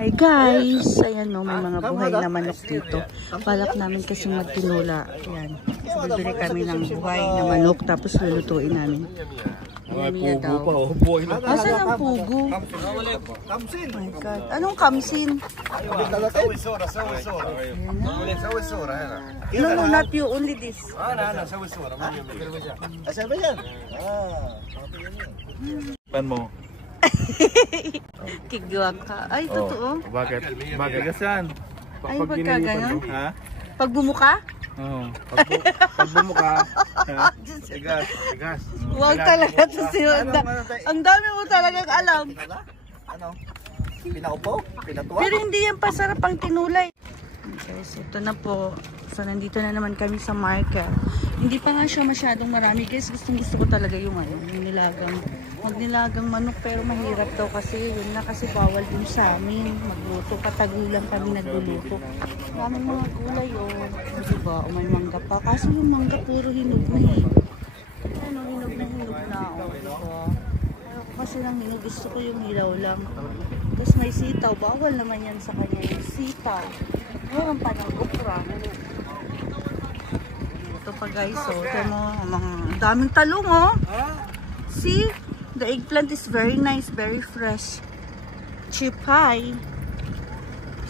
Hi guys! Ayan no, may mga buhay na manok dito. Balak namin kasi magtinula. Ayan. Bibili kami ng buhay na manok tapos lulutuin namin. Ayan daw. Asan ang pugo? Kamsin. Oh my God. Anong kamsin? No, no, not you. Only this. Asan ba yan? Pan mo. Kigwa ka. Ay, totoo. Bakit? Bakit kasan? Ay, pagka ganun? Ha? Pag bumuka? Oo. Pag bumuka. Tigas. Tigas. Huwag talaga to siya. Ang dami mo talagang alam. Ano? Pinaupo? Pinatuwa? Pero hindi yan pasarap ang tinulay. Guys, ito na po. So, nandito na naman kami sa market. Hindi pa nga siya masyadong marami. Guys, gusto ko talaga yung nilagang. Magnilagang manok pero mahirap daw kasi yun na kasi bawal din sa amin magluto. Patagulang kami nagluluto. Maraming mga gulay diba? O may mangga pa. Kaso yung mangga puro hinog na eh. Ano, hinog na diba? Pero kasi lang hinog, gusto ko yung hilaw lang. Tapos may sitaw. Bawal naman yan sa kanya yung sitaw. Meron pa ng okra. Ito pa guys, ito mo, mga daming talong See? The eggplant is very nice, very fresh. Cheap high.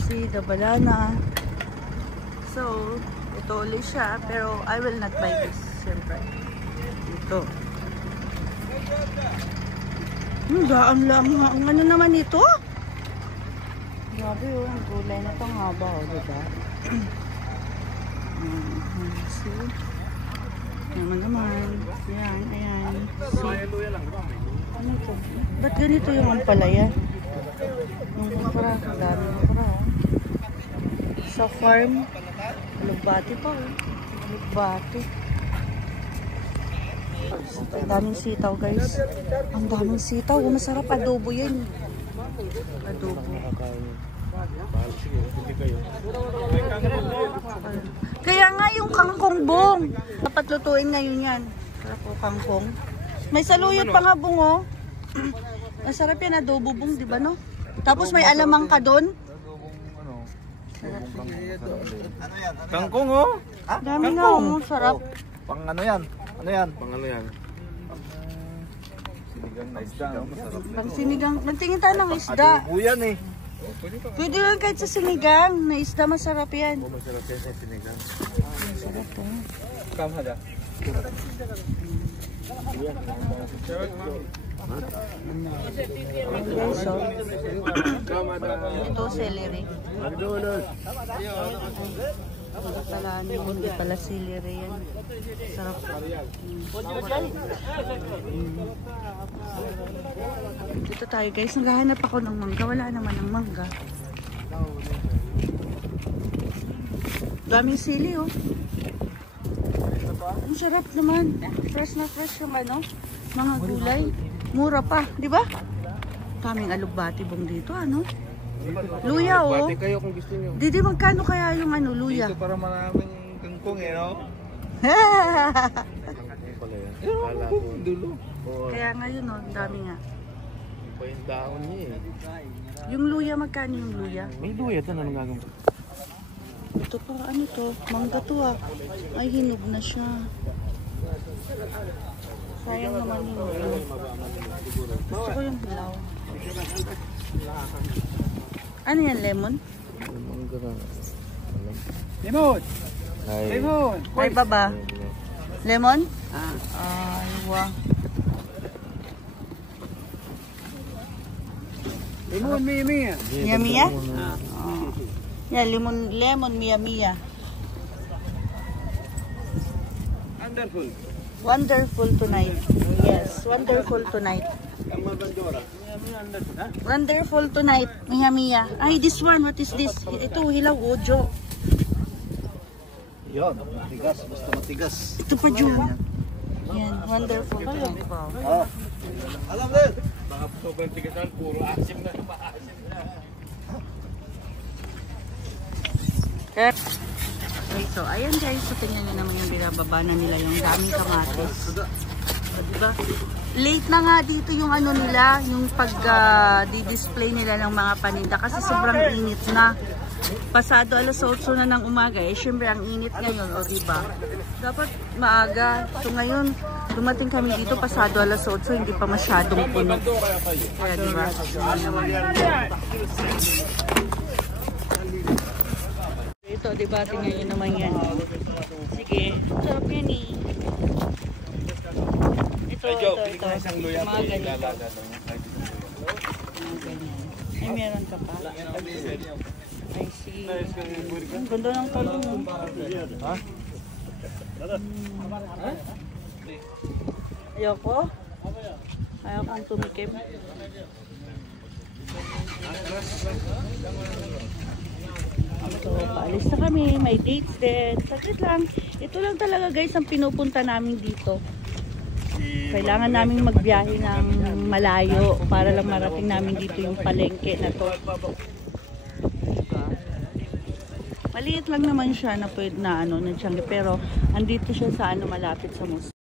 See the banana. So, ito ulit siya. Pero I will not buy this. Siyempre. Ito. Daan lang. Ang ano naman ito? Grabe yun. Ang gulay na pang haba. Diba? See? Naman. Ayan, ayan. See? Ano ito? Ba't ganito yung ampalaya? Yung okra, dami okra. Sa farm, alugbati pa. Alugbati. Ang daming sitaw guys. Ang daming sitaw. Masarap adobo yan. Adobo. Kaya nga yung kangkong bong. Dapat lutuin ngayon yan. Sarap po kangkong. May saluyot pa nga bungo. Masarap yan adobo bong, di ba no? Tapos may alamang ka doon. Kangkong Dami nga sarap. Pang ano yan? Ano yan? Pang ano yan? Sinigang na isda. Pang sinigang. Magtingin tayo ng isda. Adobo yan eh. Pwede lang kahit sa sinigang. Na isda masarap yan. Masarap yan sa sinigang. Masarap po. Kamada. Ito celery. Hindi pala celery yan. Sarap. Dito tayo guys, naghahanap ako ng mangga. Wala naman ng mangga. Daming sili Ang sarap naman. Fresh na fresh yung mga gulay. Mura pa, di ba? Kaming alugbati bong dito, Luya, Bati kayo kung gusto nyo. Didi, magkano kaya yung luya? Dito para maraming kangkong no? Dulo. Kaya ngayon, ang dami nga. Pa yung daon niya Yung luya, magkano yung luya? May luya ito, anong gagawin? Ito pa, ano to? Mangga to Ay, hinog na siya. Sayang naman yung Gusto ko yung hilaw. Ano yan, lemon? Lemon! Lemon! Ay, baba. Lemon? Ay, wow. Lemon, Mia. Mia? Yeah, lemon, Mia. Wonderful. Wonderful tonight. Yes, wonderful tonight. Wonderful tonight, Mia. Ay, this one, what is this? Ito, hilaw, ojo. Yan, matigas, basta matigas. Ito pa, Jo. Yan, wonderful. Alam din. Baka sobrang tigasan, puro asim na. Okay, so ayan guys, so tingnan nyo naman yung binababa na nila yung daming kamatis. Diba? Late na nga dito yung ano nila, yung pag-di-display nila ng mga paninda kasi sobrang init na. Pasado alas 8 na ng umaga, eh syempre ang init ngayon, o diba? Dapat maaga. So ngayon, dumating kami dito pasado alas 8, hindi pa masyadong puno. Kaya diba? Ito, diba? Tingnan nyo naman yan. Sige, sarap yan eh. Ito. Mga ganito. Ay, meron ka pa? I see. Ang ganda ng talong. Ha? Ayoko. Ayaw kong tumikim. So, paalis na kami. May dates din. Saglit lang. Ito lang talaga guys ang pinupunta namin dito. Kailangan namin magbiyahe ng malayo para lang marating namin dito yung palengke na to. Maliit lang naman siya na pwede na ano, na Changi, pero andito siya sa ano malapit sa Muslim.